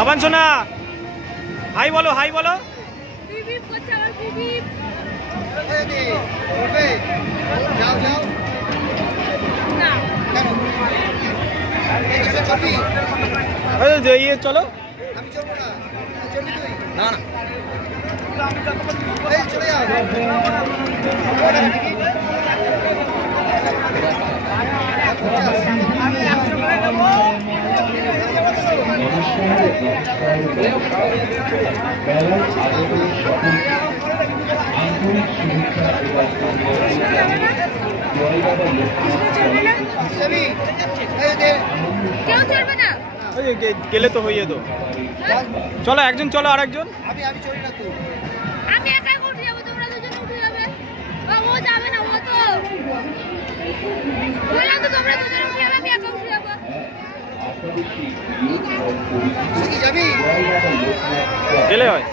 বাবান সোনা হাই বলো, হাই বলো। চলো না না গেলে তো হয়ে যেত। চলো একজন, চলো আর একজন। আমি চলি না, তুই আমি একাই উঠে যাবো, তোমরা দুজন উঠে যাবে। ও যাবে না, ও তো বললাম তো তোমরা দুজন উঠে যাবে, আমি একা উঠে যাবো। যাবি গেলে হয়।